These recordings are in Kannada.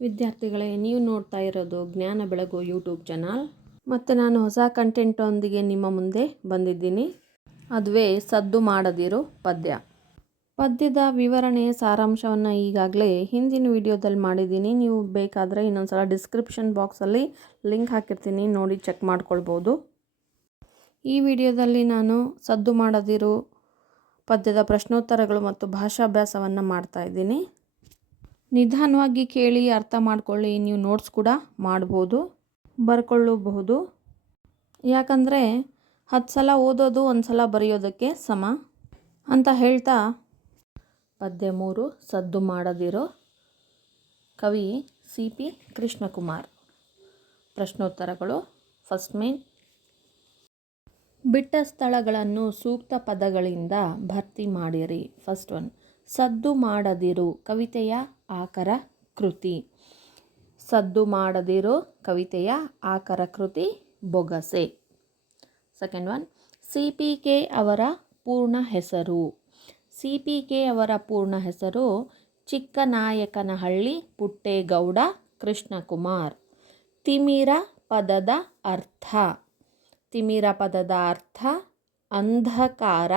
ವಿದ್ಯಾರ್ಥಿಗಳೇ, ನೀವು ನೋಡ್ತಾ ಇರೋದು ಜ್ಞಾನ ಬೆಳಗು ಯೂಟ್ಯೂಬ್ ಚಾನಲ್. ಮತ್ತು ನಾನು ಹೊಸ ಕಂಟೆಂಟೊಂದಿಗೆ ನಿಮ್ಮ ಮುಂದೆ ಬಂದಿದ್ದೀನಿ. ಅದುವೇ ಸದ್ದು ಮಾಡದಿರು ಪದ್ಯ. ಪದ್ಯದ ವಿವರಣೆ, ಸಾರಾಂಶವನ್ನು ಈಗಾಗಲೇ ಹಿಂದಿನ ವಿಡಿಯೋದಲ್ಲಿ ಮಾಡಿದ್ದೀನಿ. ನೀವು ಬೇಕಾದರೆ ಇನ್ನೊಂದು ಡಿಸ್ಕ್ರಿಪ್ಷನ್ ಬಾಕ್ಸಲ್ಲಿ ಲಿಂಕ್ ಹಾಕಿರ್ತೀನಿ. ನೋಡಿ ಚೆಕ್ ಮಾಡ್ಕೊಳ್ಬೋದು. ಈ ವಿಡಿಯೋದಲ್ಲಿ ನಾನು ಸದ್ದು ಮಾಡದಿರು ಪದ್ಯದ ಪ್ರಶ್ನೋತ್ತರಗಳು ಮತ್ತು ಭಾಷಾಭ್ಯಾಸವನ್ನು ಮಾಡ್ತಾ ಇದ್ದೀನಿ. ನಿಧಾನವಾಗಿ ಕೇಳಿ ಅರ್ಥ ಮಾಡ್ಕೊಳ್ಳಿ, ನೀವು ನೋಟ್ಸ್ ಕೂಡ ಮಾಡ್ಬೋದು, ಬರ್ಕೊಳ್ಳಬಹುದು. ಯಾಕಂದರೆ ಹತ್ತು ಸಲ ಓದೋದು, ಒಂದು ಸಲ ಬರೆಯೋದಕ್ಕೆ ಸಮ. ಅಂತ ಹೇಳ್ತಾ ಪದ್ಯ ಮೂರು ಸದ್ದು ಮಾಡದಿರೋ ಕವಿ ಸಿ ಪಿ ಕೃಷ್ಣಕುಮಾರ್. ಪ್ರಶ್ನೋತ್ತರಗಳು ಫಸ್ಟ್ ಮೇನ್ ಬಿಟ್ಟ ಸ್ಥಳಗಳನ್ನು ಸೂಕ್ತ ಪದಗಳಿಂದ ಭರ್ತಿ ಮಾಡಿರಿ ಫಸ್ಟ್ ಒನ್ ಸದ್ದು ಮಾಡದಿರು ಕವಿತೆಯ ಆಕರ ಕೃತಿ. ಸದ್ದು ಮಾಡದಿರು ಕವಿತೆಯ ಆಕರ ಕೃತಿ ಬೊಗಸೆ. Second one C P K ಅವರ ಪೂರ್ಣ ಹೆಸರು. ಸಿ ಪಿ ಕೆ ಅವರ ಪೂರ್ಣ ಹೆಸರು ಚಿಕ್ಕನಾಯಕನಹಳ್ಳಿ ಪುಟ್ಟೇಗೌಡ ಕೃಷ್ಣಕುಮಾರ್. ತಿಮಿರ ಪದದ ಅರ್ಥ. ತಿಮಿರ ಪದದ ಅರ್ಥ ಅಂಧಕಾರ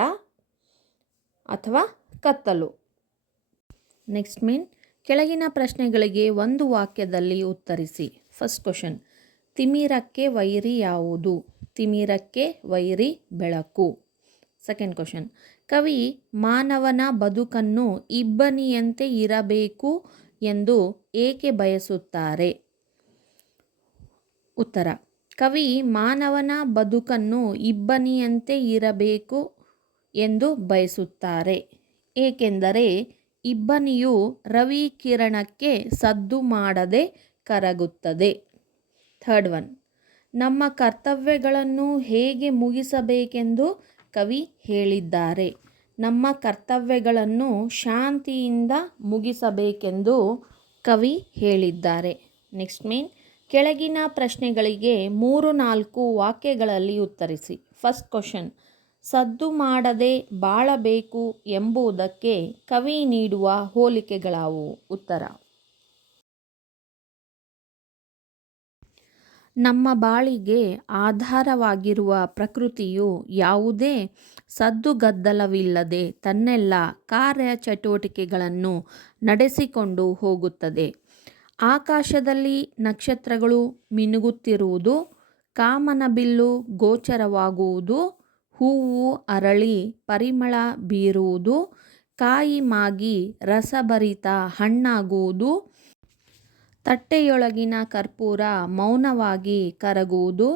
ಅಥವಾ ಕತ್ತಲು. ನೆಕ್ಸ್ಟ್ ಮೀನ್ ಕೆಳಗಿನ ಪ್ರಶ್ನೆಗಳಿಗೆ ಒಂದು ವಾಕ್ಯದಲ್ಲಿ ಉತ್ತರಿಸಿ. ಫಸ್ಟ್ ಕ್ವಶನ್ ತಿಮಿರಕ್ಕೆ ವೈರಿ ಯಾವುದು? ತಿಮಿರಕ್ಕೆ ವೈರಿ ಬೆಳಕು. ಸೆಕೆಂಡ್ ಕ್ವಶನ್ ಕವಿ, ಮಾನವನ ಬದುಕನ್ನು ಇಬ್ಬನಿಯಂತೆ ಇರಬೇಕು ಎಂದು ಏಕೆ ಬಯಸುತ್ತಾರೆ? ಉತ್ತರ, ಕವಿ, ಮಾನವನ ಬದುಕನ್ನು ಇಬ್ಬನಿಯಂತೆ ಇರಬೇಕು ಎಂದು ಬಯಸುತ್ತಾರೆ. ಏಕೆಂದರೆ ಇಬ್ಬನಿಯು ರವಿ ಕಿರಣಕ್ಕೆ ಸದ್ದು ಮಾಡದೆ ಕರಗುತ್ತದೆ. Third one. ನಮ್ಮ ಕರ್ತವ್ಯಗಳನ್ನು ಹೇಗೆ ಮುಗಿಸಬೇಕೆಂದು ಕವಿ ಹೇಳಿದ್ದಾರೆ. ನಮ್ಮ ಕರ್ತವ್ಯಗಳನ್ನು ಶಾಂತಿಯಿಂದ ಮುಗಿಸಬೇಕೆಂದು ಕವಿ ಹೇಳಿದ್ದಾರೆ. Next mean. ಕೆಳಗಿನ ಪ್ರಶ್ನೆಗಳಿಗೆ ಮೂರು ನಾಲ್ಕು ವಾಕ್ಯಗಳಲ್ಲಿ ಉತ್ತರಿಸಿ. First question. ಸದ್ದು ಮಾಡದೆ ಬಾಳಬೇಕು ಎಂಬುದಕ್ಕೆ ಕವಿ ನೀಡುವ ಹೋಲಿಕೆಗಳಾವು. ಉತ್ತರ. ನಮ್ಮ ಬಾಳಿಗೆ ಆಧಾರವಾಗಿರುವ ಪ್ರಕೃತಿಯು ಯಾವುದೇ ಸದ್ದುಗದ್ದಲವಿಲ್ಲದೆ ತನ್ನೆಲ್ಲ ಕಾರ್ಯಚಟುವಟಿಕೆಗಳನ್ನು ನಡೆಸಿಕೊಂಡು ಹೋಗುತ್ತದೆ. ಆಕಾಶದಲ್ಲಿ ನಕ್ಷತ್ರಗಳು ಮಿನುಗುತ್ತಿರುವುದು ಕಾಮನಬಿಲ್ಲು ಗೋಚರವಾಗುವುದು ಹೂವು ಅರಳಿ ಪರಿಮಳ ಬೀರುವುದು, ಕಾಯಿ ಮಾಗಿ ರಸಭರಿತ ಹಣ್ಣಾಗುವುದು, ತಟ್ಟೆಯೊಳಗಿನ ಕರ್ಪೂರ ಮೌನವಾಗಿ ಕರಗುವುದು,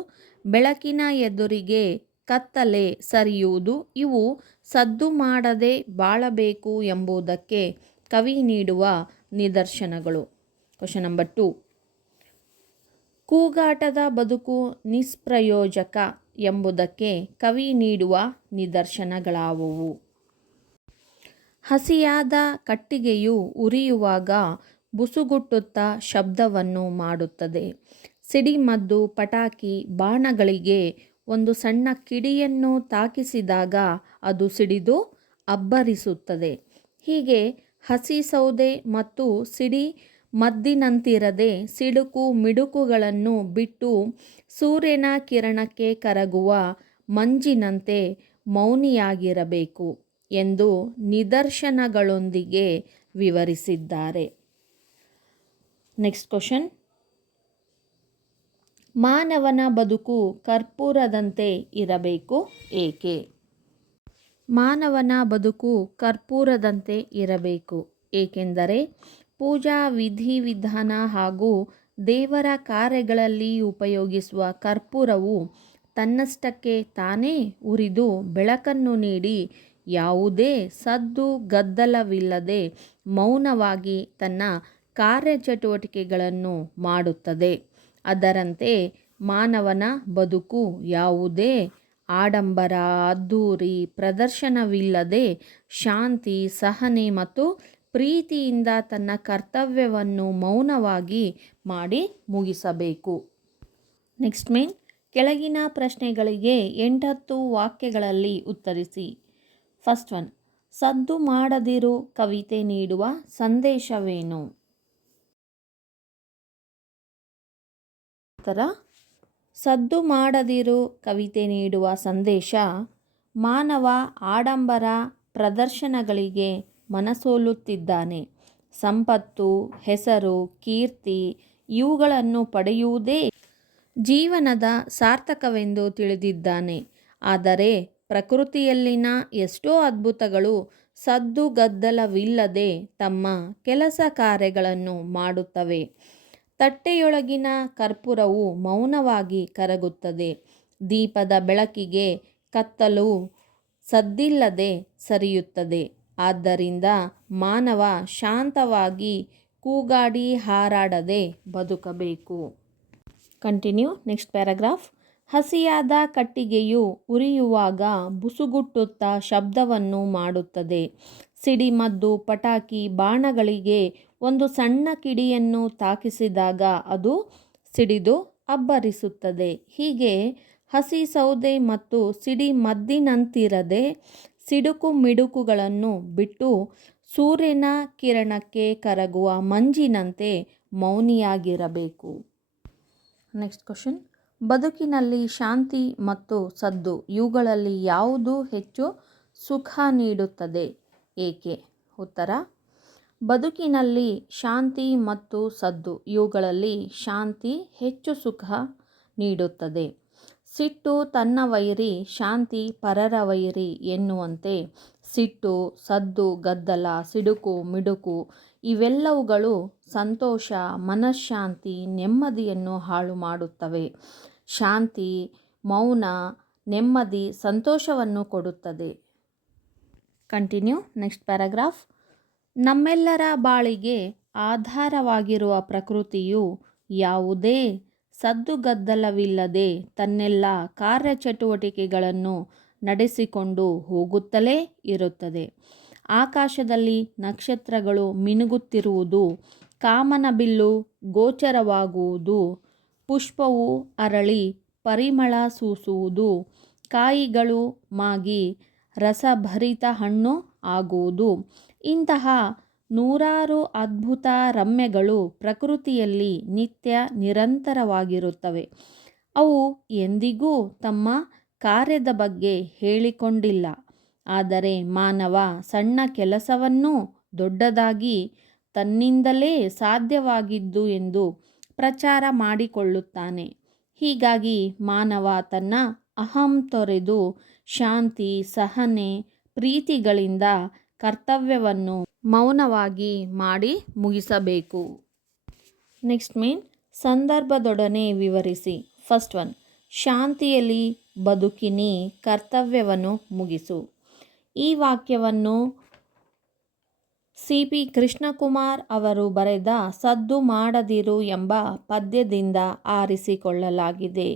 ಬೆಳಕಿನ ಎದುರಿಗೆ ಕತ್ತಲೆ ಸರಿಯುವುದು, ಇವು ಸದ್ದು ಮಾಡದೆ ಬಾಳಬೇಕು ಎಂಬುದಕ್ಕೆ ಕವಿ ನೀಡುವ ನಿದರ್ಶನಗಳು. ಕ್ವಶನ್ ನಂಬರ್ ಟು ಕೂಗಾಟದ ಬದುಕು ನಿಸ್ಪ್ರಯೋಜಕ ಎಂಬುದಕ್ಕೆ ಕವಿ ನೀಡುವ ನಿದರ್ಶನಗಳಾವುವು. ಹಸಿಯಾದ ಕಟ್ಟಿಗೆಯು ಉರಿಯುವಾಗ ಬುಸುಗುಟ್ಟುತ್ತಾ ಶಬ್ದವನ್ನು ಮಾಡುತ್ತದೆ. ಸಿಡಿಮದ್ದು ಪಟಾಕಿ ಬಾಣಗಳಿಗೆ ಒಂದು ಸಣ್ಣ ಕಿಡಿಯನ್ನು ತಾಕಿಸಿದಾಗ ಅದು ಸಿಡಿದು ಅಬ್ಬರಿಸುತ್ತದೆ. ಹೀಗೆ ಹಸಿ ಸೌದೆ ಮತ್ತು ಸಿಡಿ ಮದ್ದಿನಂತಿರದೆ ಸಿಡುಕು ಮಿಡುಕುಗಳನ್ನು ಬಿಟ್ಟು ಸೂರ್ಯನ ಕಿರಣಕ್ಕೆ ಕರಗುವ ಮಂಜಿನಂತೆ ಮೌನಿಯಾಗಿರಬೇಕು ಎಂದು ನಿದರ್ಶನಗಳೊಂದಿಗೆ ವಿವರಿಸಿದ್ದಾರೆ. ನೆಕ್ಸ್ಟ್ ಕ್ವಶನ್ ಮಾನವನ ಬದುಕು ಕರ್ಪೂರದಂತೆ ಇರಬೇಕು ಏಕೆ? ಮಾನವನ ಬದುಕು ಕರ್ಪೂರದಂತೆ ಇರಬೇಕು ಏಕೆಂದರೆ ಪೂಜಾ ವಿಧಿವಿಧಾನ ಹಾಗೂ ದೇವರ ಕಾರ್ಯಗಳಲ್ಲಿ ಉಪಯೋಗಿಸುವ ಕರ್ಪೂರವು ತನ್ನಷ್ಟಕ್ಕೆ ತಾನೇ ಉರಿದು ಬೆಳಕನ್ನು ನೀಡಿ ಯಾವುದೇ ಸದ್ದು ಗದ್ದಲವಿಲ್ಲದೆ ಮೌನವಾಗಿ ತನ್ನ ಕಾರ್ಯಚಟುವಟಿಕೆಗಳನ್ನು ಮಾಡುತ್ತದೆ. ಅದರಂತೆ ಮಾನವನ ಬದುಕು ಯಾವುದೇ ಆಡಂಬರ ಅದ್ದೂರಿ ಪ್ರದರ್ಶನವಿಲ್ಲದೆ ಶಾಂತಿ, ಸಹನೆ ಮತ್ತು ಪ್ರೀತಿಯಿಂದ ತನ್ನ ಕರ್ತವ್ಯವನ್ನು ಮೌನವಾಗಿ ಮಾಡಿ ಮುಗಿಸಬೇಕು. ನೆಕ್ಸ್ಟ್ ಮೀನ್, ಕೆಳಗಿನ ಪ್ರಶ್ನೆಗಳಿಗೆ ಎಂಟತ್ತು ವಾಕ್ಯಗಳಲ್ಲಿ ಉತ್ತರಿಸಿ. ಫಸ್ಟ್ ಒನ್, ಸದ್ದು ಮಾಡದಿರು ಕವಿತೆ ನೀಡುವ ಸಂದೇಶವೇನು? ಉತ್ತರ, ಸದ್ದು ಮಾಡದಿರು ಕವಿತೆ ನೀಡುವ ಸಂದೇಶ ಮಾನವ ಆಡಂಬರ ಪ್ರದರ್ಶನಗಳಿಗೆ ಮನಸೋಲುತ್ತಿದ್ದಾನೆ. ಸಂಪತ್ತು, ಹೆಸರು, ಕೀರ್ತಿ ಇವುಗಳನ್ನು ಪಡೆಯುವುದೇ ಜೀವನದ ಸಾರ್ಥಕವೆಂದು ತಿಳಿದಿದ್ದಾನೆ. ಆದರೆ ಪ್ರಕೃತಿಯಲ್ಲಿನ ಎಷ್ಟೋ ಅದ್ಭುತಗಳು ಸದ್ದುಗದ್ದಲವಿಲ್ಲದೆ ತಮ್ಮ ಕೆಲಸ ಕಾರ್ಯಗಳನ್ನು ಮಾಡುತ್ತವೆ. ತಟ್ಟೆಯೊಳಗಿನ ಕರ್ಪೂರವು ಮೌನವಾಗಿ ಕರಗುತ್ತದೆ. ದೀಪದ ಬೆಳಕಿಗೆ ಕತ್ತಲು ಸದ್ದಿಲ್ಲದೆ ಸರಿಯುತ್ತದೆ. ಆದ್ದರಿಂದ ಮಾನವ ಶಾಂತವಾಗಿ ಕೂಗಾಡಿ ಹಾರಾಡದೆ ಬದುಕಬೇಕು. ಕಂಟಿನ್ಯೂ ನೆಕ್ಸ್ಟ್ ಪ್ಯಾರಾಗ್ರಾಫ್ ಹಸಿಯಾದ ಕಟ್ಟಿಗೆಯು ಉರಿಯುವಾಗ ಬುಸುಗುಟ್ಟುತ್ತಾ ಶಬ್ದವನ್ನು ಮಾಡುತ್ತದೆ. ಸಿಡಿಮದ್ದು ಪಟಾಕಿ ಬಾಣಗಳಿಗೆ ಒಂದು ಸಣ್ಣ ಕಿಡಿಯನ್ನು ತಾಕಿಸಿದಾಗ ಅದು ಸಿಡಿದು ಅಬ್ಬರಿಸುತ್ತದೆ. ಹೀಗೆ ಹಸಿ ಸೌದೆ ಮತ್ತು ಸಿಡಿಮದ್ದಿನಂತಿರದೆ ಸಿಡುಕು ಮಿಡುಕುಗಳನ್ನು ಬಿಟ್ಟು ಸೂರ್ಯನ ಕಿರಣಕ್ಕೆ ಕರಗುವ ಮಂಜಿನಂತೆ ಮೌನಿಯಾಗಿರಬೇಕು. Next question. ಬದುಕಿನಲ್ಲಿ ಶಾಂತಿ ಮತ್ತು ಸದ್ದು ಇವುಗಳಲ್ಲಿ ಯಾವುದು ಹೆಚ್ಚು ಸುಖ ನೀಡುತ್ತದೆ? ಏಕೆ? ಉತ್ತರ. ಬದುಕಿನಲ್ಲಿ ಶಾಂತಿ ಮತ್ತು ಸದ್ದು ಇವುಗಳಲ್ಲಿ ಶಾಂತಿ ಹೆಚ್ಚು ಸುಖ ನೀಡುತ್ತದೆ. ಸಿಟ್ಟು ತನ್ನ ವೈರಿ, ಶಾಂತಿ ಪರರ ವೈರಿ ಎನ್ನುವಂತೆ ಸಿಟ್ಟು, ಸದ್ದು, ಗದ್ದಲ, ಸಿಡುಕು, ಮಿಡುಕು ಇವೆಲ್ಲವುಗಳು ಸಂತೋಷ, ಮನಃಶಾಂತಿ, ನೆಮ್ಮದಿಯನ್ನು ಹಾಳು ಮಾಡುತ್ತವೆ. ಶಾಂತಿ, ಮೌನ, ನೆಮ್ಮದಿ ಸಂತೋಷವನ್ನು ಕೊಡುತ್ತದೆ. Continue next paragraph. ನಮ್ಮೆಲ್ಲರ ಬಾಳಿಗೆ ಆಧಾರವಾಗಿರುವ ಪ್ರಕೃತಿಯು ಯಾವುದೇ ಸದ್ದುಗದ್ದಲವಿಲ್ಲದೆ ತನ್ನೆಲ್ಲ ಕಾರ್ಯಚಟುವಟಿಕೆಗಳನ್ನು ನಡೆಸಿಕೊಂಡು ಹೋಗುತ್ತಲೇ ಇರುತ್ತದೆ. ಆಕಾಶದಲ್ಲಿ ನಕ್ಷತ್ರಗಳು ಮಿನುಗುತ್ತಿರುವುದು ಕಾಮನಬಿಲ್ಲು ಗೋಚರವಾಗುವುದು, ಪುಷ್ಪವು ಅರಳಿ ಪರಿಮಳ ಸೂಸುವುದು, ಕಾಯಿಗಳು ಮಾಗಿ ರಸಭರಿತ ಹಣ್ಣು ಆಗುವುದು, ಇಂತಹ ನೂರಾರು ಅದ್ಭುತ ರಮ್ಯಗಳು ಪ್ರಕೃತಿಯಲ್ಲಿ ನಿತ್ಯ ನಿರಂತರವಾಗಿರುತ್ತವೆ. ಅವು ಎಂದಿಗೂ ತಮ್ಮ ಕಾರ್ಯದ ಬಗ್ಗೆ ಹೇಳಿಕೊಂಡಿಲ್ಲ. ಆದರೆ ಮಾನವ ಸಣ್ಣ ಕೆಲಸವನ್ನೂ ದೊಡ್ಡದಾಗಿ ತನ್ನಿಂದಲೇ ಸಾಧ್ಯವಾಗಿದ್ದು ಎಂದು ಪ್ರಚಾರ ಮಾಡಿಕೊಳ್ಳುತ್ತಾನೆ. ಹೀಗಾಗಿ ಮಾನವ ತನ್ನ ಅಹಂ ತೊರೆದು ಶಾಂತಿ, ಸಹನೆ, ಪ್ರೀತಿಗಳಿಂದ ಕರ್ತವ್ಯವನ್ನು ಮೌನವಾಗಿ ಮಾಡಿ ಮುಗಿಸಬೇಕು. ನೆಕ್ಸ್ಟ್ ಮೀನ್, ಸಂದರ್ಭದೊಡನೆ ವಿವರಿಸಿ. ಫಸ್ಟ್ ಒನ್, ಶಾಂತಿಯಲ್ಲಿ ಬದುಕಿನಿ, ಕರ್ತವ್ಯವನ್ನು ಮುಗಿಸು. ಈ ವಾಕ್ಯವನ್ನು ಸಿ ಪಿ ಕೃಷ್ಣಕುಮಾರ್ ಅವರು ಬರೆದ ಸದ್ದು ಮಾಡದಿರು ಎಂಬ ಪದ್ಯದಿಂದ ಆರಿಸಿಕೊಳ್ಳಲಾಗಿದೆ.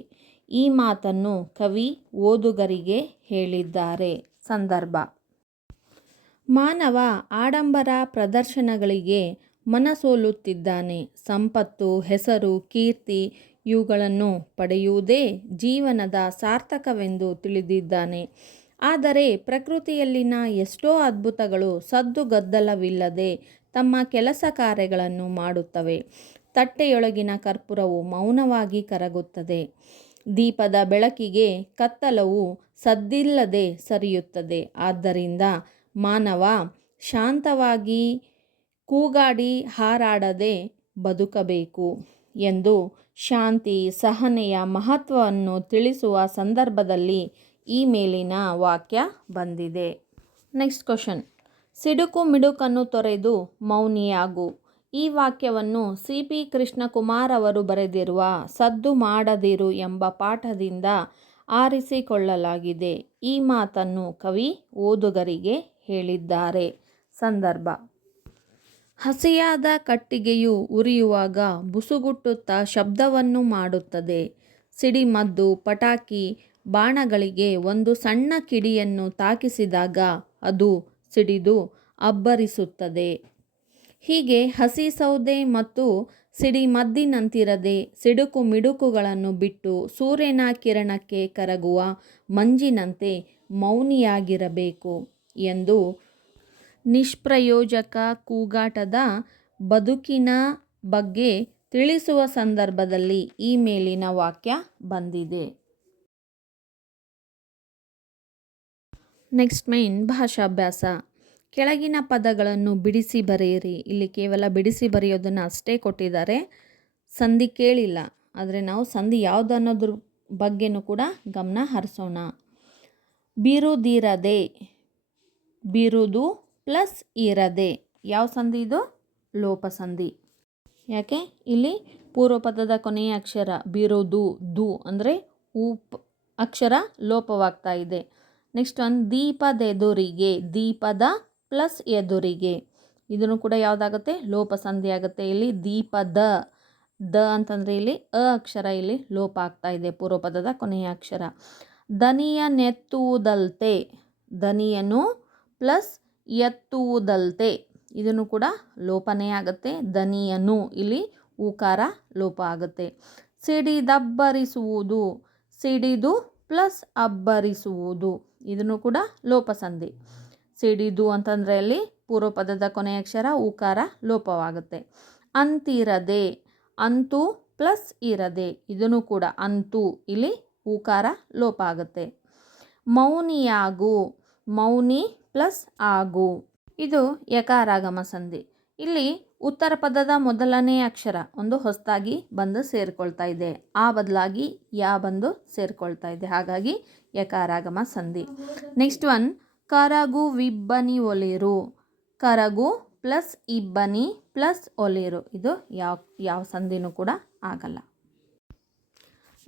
ಈ ಮಾತನ್ನು ಕವಿ ಓದುಗರಿಗೆ ಹೇಳಿದ್ದಾರೆ. ಸಂದರ್ಭ ಮಾನವ ಆಡಂಬರ ಪ್ರದರ್ಶನಗಳಿಗೆ ಮನಸೋಲುತ್ತಿದ್ದಾನೆ. ಸಂಪತ್ತು, ಹೆಸರು, ಕೀರ್ತಿ ಇವುಗಳನ್ನು ಪಡೆಯುವುದೇ ಜೀವನದ ಸಾರ್ಥಕವೆಂದು ತಿಳಿದಿದ್ದಾನೆ. ಆದರೆ ಪ್ರಕೃತಿಯಲ್ಲಿನ ಎಷ್ಟೋ ಅದ್ಭುತಗಳು ಸದ್ದುಗದ್ದಲವಿಲ್ಲದೆ ತಮ್ಮ ಕೆಲಸ ಕಾರ್ಯಗಳನ್ನು ಮಾಡುತ್ತವೆ. ತಟ್ಟೆಯೊಳಗಿನ ಕರ್ಪೂರವು ಮೌನವಾಗಿ ಕರಗುತ್ತದೆ. ದೀಪದ ಬೆಳಕಿಗೆ ಕತ್ತಲವು ಸದ್ದಿಲ್ಲದೆ ಸರಿಯುತ್ತದೆ. ಆದ್ದರಿಂದ ಮಾನವ ಶಾಂತವಾಗಿ ಕೂಗಾಡಿ ಹಾರಾಡದೆ ಬದುಕಬೇಕು ಎಂದು ಶಾಂತಿ ಸಹನೆಯ ಮಹತ್ವವನ್ನು ತಿಳಿಸುವ ಸಂದರ್ಭದಲ್ಲಿ ಈ ಮೇಲಿನ ವಾಕ್ಯ ಬಂದಿದೆ. Next question. ಸಿಡುಕು ಮಿಡುಕನ್ನು ತೊರೆದು ಮೌನಿಯಾಗು. ಈ ವಾಕ್ಯವನ್ನು ಸಿ ಪಿ ಕೃಷ್ಣಕುಮಾರ್ ಅವರು ಬರೆದಿರುವ ಸದ್ದು ಮಾಡದಿರು ಎಂಬ ಪಾಠದಿಂದ ಆರಿಸಿಕೊಳ್ಳಲಾಗಿದೆ. ಈ ಮಾತನ್ನು ಕವಿ ಓದುಗರಿಗೆ ಹೇಳಿದ್ದಾರೆ. ಸಂದರ್ಭ. ಹಸಿಯಾದ ಕಟ್ಟಿಗೆಯು ಉರಿಯುವಾಗ ಬುಸುಗುಟ್ಟುತ್ತಾ ಶಬ್ದವನ್ನು ಮಾಡುತ್ತದೆ. ಸಿಡಿಮದ್ದು, ಪಟಾಕಿ, ಬಾಣಗಳಿಗೆ ಒಂದು ಸಣ್ಣ ಕಿಡಿಯನ್ನು ತಾಕಿಸಿದಾಗ ಅದು ಸಿಡಿದು ಅಬ್ಬರಿಸುತ್ತದೆ. ಹೀಗೆ ಹಸಿ ಸೌದೆ ಮತ್ತು ಸಿಡಿಮದ್ದಿನಂತಿರದೆ ಸಿಡುಕು ಮಿಡುಕುಗಳನ್ನು ಬಿಟ್ಟು ಸೂರ್ಯನ ಕಿರಣಕ್ಕೆ ಕರಗುವ ಮಂಜಿನಂತೆ ಮೌನಿಯಾಗಿರಬೇಕು. ಎಂದು ನಿಷ್ಪ್ರಯೋಜಕ ಕೂಗಾಟದ ಬದುಕಿನ ಬಗ್ಗೆ ತಿಳಿಸುವ ಸಂದರ್ಭದಲ್ಲಿ ಈ ಮೇಲಿನ ವಾಕ್ಯ ಬಂದಿದೆ. ನೆಕ್ಸ್ಟ್ ಮೈನ್ ಭಾಷಾಭ್ಯಾಸ. ಕೆಳಗಿನ ಪದಗಳನ್ನು ಬಿಡಿಸಿ ಬರೆಯಿರಿ. ಇಲ್ಲಿ ಕೇವಲ ಬಿಡಿಸಿ ಬರೆಯೋದನ್ನು ಅಷ್ಟೇ ಕೊಟ್ಟಿದ್ದಾರೆ. ಸಂಧಿ ಕೇಳಿಲ್ಲ. ಆದರೆ ನಾವು ಸಂಧಿ ಯಾವುದು ಅನ್ನೋದ್ರ ಬಗ್ಗೆನೂ ಕೂಡ ಗಮನ ಹರಿಸೋಣ. ಬಿರುದಿರದೆ ಬಿರುದು ಪ್ಲಸ್ ಇರದೆ. ಯಾವ ಸಂಧಿ ಇದು? ಲೋಪ ಸಂಧಿ. ಯಾಕೆ? ಇಲ್ಲಿ ಪೂರ್ವ ಪದದ ಕೊನೆಯ ಅಕ್ಷರ ಬಿರುದು, ದು ಅಂದರೆ ಉಪ್ ಅಕ್ಷರ ಲೋಪವಾಗ್ತಾ ಇದೆ. ನೆಕ್ಸ್ಟ್ ಒಂದು ದೀಪದೆದುರಿಗೆ, ದೀಪದ ಪ್ಲಸ್ ಎದುರಿಗೆ. ಇದನ್ನು ಕೂಡ ಯಾವುದಾಗುತ್ತೆ? ಲೋಪ ಸಂಧಿ ಆಗುತ್ತೆ. ಇಲ್ಲಿ ದೀಪದ, ದ ಅಂತಂದರೆ ಇಲ್ಲಿ ಅ ಅಕ್ಷರ ಇಲ್ಲಿ ಲೋಪ ಆಗ್ತಾ ಇದೆ ಪೂರ್ವಪದದ ಕೊನೆಯ ಅಕ್ಷರ. ದನಿಯ ನೆತ್ತುವುದಲ್ತೆ ದನಿಯನ್ನು ಪ್ಲಸ್ ಎತ್ತುವುದಲ್ತೆ ಇದನ್ನು ಕೂಡ ಲೋಪನೇ ಆಗುತ್ತೆ. ದನಿಯನು ಇಲ್ಲಿ ಊಕಾರ ಲೋಪ ಆಗುತ್ತೆ. ಸಿಡಿದಬ್ಬರಿಸುವುದು, ಸಿಡಿದು ಪ್ಲಸ್ ಅಬ್ಬರಿಸುವುದು, ಇದನ್ನು ಕೂಡ ಲೋಪಸಂಧಿ ಸಿಡಿದು ಅಂತಂದರೆ ಅಲ್ಲಿ ಪೂರ್ವಪದದ ಕೊನೆಯ ಅಕ್ಷರ ಊಕಾರ ಲೋಪವಾಗುತ್ತೆ. ಅಂತಿರದೆ, ಅಂತೂ ಪ್ಲಸ್ ಇರದೆ, ಇದನ್ನು ಕೂಡ ಅಂತೂ ಇಲ್ಲಿ ಊಕಾರ ಲೋಪ ಆಗುತ್ತೆ. ಮೌನಿಯಾಗು, ಮೌನಿ ಪ್ಲಸ್ ಆಗು. ಇದು ಯಕಾರಾಗಮ ಸಂಧಿ. ಇಲ್ಲಿ ಉತ್ತರ ಪದದ ಮೊದಲನೇ ಅಕ್ಷರ ಒಂದು ಹೊಸದಾಗಿ ಬಂದು ಸೇರಿಕೊಳ್ತಾ ಇದೆ. ಆ ಬದಲಾಗಿ ಯಾ ಬಂದು ಸೇರಿಕೊಳ್ತಾ ಇದೆ. ಹಾಗಾಗಿ ಯಕಾರಾಗಮ ಸಂಧಿ. ನೆಕ್ಸ್ಟ್ ಒನ್ ಕರಗು ವಿಬ್ಬನಿ ಒಲಿರು. ಕರಗು ಪ್ಲಸ್ ಇಬ್ಬನಿ ಪ್ಲಸ್ ಒಲಿರು. ಇದು ಯಾವ ಯಾವ ಸಂಧಿನೂ ಕೂಡ ಆಗಲ್ಲ.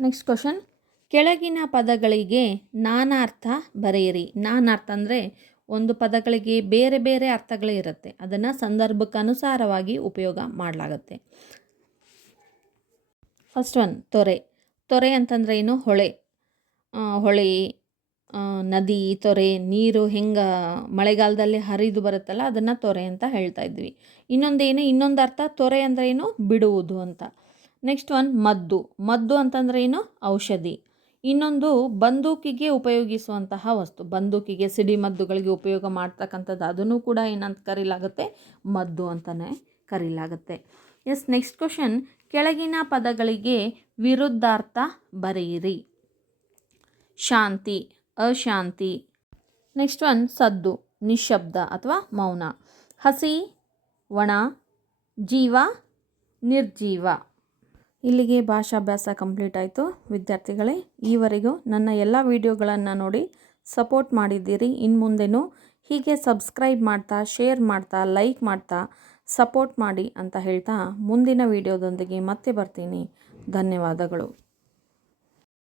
ನೆಕ್ಸ್ಟ್ ಕ್ವಶನ್ ಕೆಳಗಿನ ಪದಗಳಿಗೆ ನಾನಾರ್ಥ ಬರೆಯಿರಿ. ನಾನಾರ್ಥ ಅಂದರೆ ಒಂದು ಪದಗಳಿಗೆ ಬೇರೆ ಬೇರೆ ಅರ್ಥಗಳೇ ಇರುತ್ತೆ. ಅದನ್ನು ಸಂದರ್ಭಕ್ಕನುಸಾರವಾಗಿ ಉಪಯೋಗ ಮಾಡಲಾಗುತ್ತೆ. ಫಸ್ಟ್ ಒನ್ ತೊರೆ. ತೊರೆ ಅಂತಂದರೆ ಏನು? ಹೊಳೆ. ಹೊಳೆ ನದಿ, ತೊರೆ, ನೀರು, ಹೆಂಗೆ ಮಳೆಗಾಲದಲ್ಲಿ ಹರಿದು ಬರುತ್ತಲ್ಲ, ಅದನ್ನು ತೊರೆ ಅಂತ ಹೇಳ್ತಾ ಇದ್ವಿ. ಇನ್ನೊಂದೇನು? ಇನ್ನೊಂದು ಅರ್ಥ, ತೊರೆ ಅಂದರೆ ಏನು? ಬಿಡುವುದು ಅಂತ. ನೆಕ್ಸ್ಟ್ ಒನ್ ಮದ್ದು. ಮದ್ದು ಅಂತಂದರೆ ಏನು? ಔಷಧಿ. ಇನ್ನೊಂದು ಬಂದೂಕಿಗೆ ಉಪಯೋಗಿಸುವಂತಹ ವಸ್ತು. ಬಂದೂಕಿಗೆ ಸಿಡಿಮದ್ದುಗಳಿಗೆ ಉಪಯೋಗ ಮಾಡ್ತಕ್ಕಂಥದ್ದು ಅದನ್ನು ಕೂಡ ಏನಂತ ಕರೀಲಾಗುತ್ತೆ? ಮದ್ದು ಅಂತಲೇ ಕರೀಲಾಗುತ್ತೆ. S, next question. ಕೆಳಗಿನ ಪದಗಳಿಗೆ ವಿರುದ್ಧಾರ್ಥ ಬರೆಯಿರಿ. ಶಾಂತಿ, ಅಶಾಂತಿ. ನೆಕ್ಸ್ಟ್ ಒನ್, ಸದ್ದು, ನಿಶಬ್ದ ಅಥವಾ ಮೌನ. ಹಸಿ, ಒಣ, ಜೀವ, ನಿರ್ಜೀವ. ಇಲ್ಲಿಗೆ ಭಾಷಾಭ್ಯಾಸ ಕಂಪ್ಲೀಟ್ ಆಯಿತು. ವಿದ್ಯಾರ್ಥಿಗಳೇ, ಈವರೆಗೂ ನನ್ನ ಎಲ್ಲ ವಿಡಿಯೋಗಳನ್ನು ನೋಡಿ ಸಪೋರ್ಟ್ ಮಾಡಿದ್ದೀರಿ. ಇನ್ನು ಮುಂದೆನೂ ಹೀಗೆ ಸಬ್ಸ್ಕ್ರೈಬ್ ಮಾಡ್ತಾ, ಶೇರ್ ಮಾಡ್ತಾ, ಲೈಕ್ ಮಾಡ್ತಾ, ಸಪೋರ್ಟ್ ಮಾಡಿ ಅಂತ ಹೇಳ್ತಾ ಮುಂದಿನ ವಿಡಿಯೋದೊಂದಿಗೆ ಮತ್ತೆ ಬರ್ತೀನಿ. ಧನ್ಯವಾದಗಳು.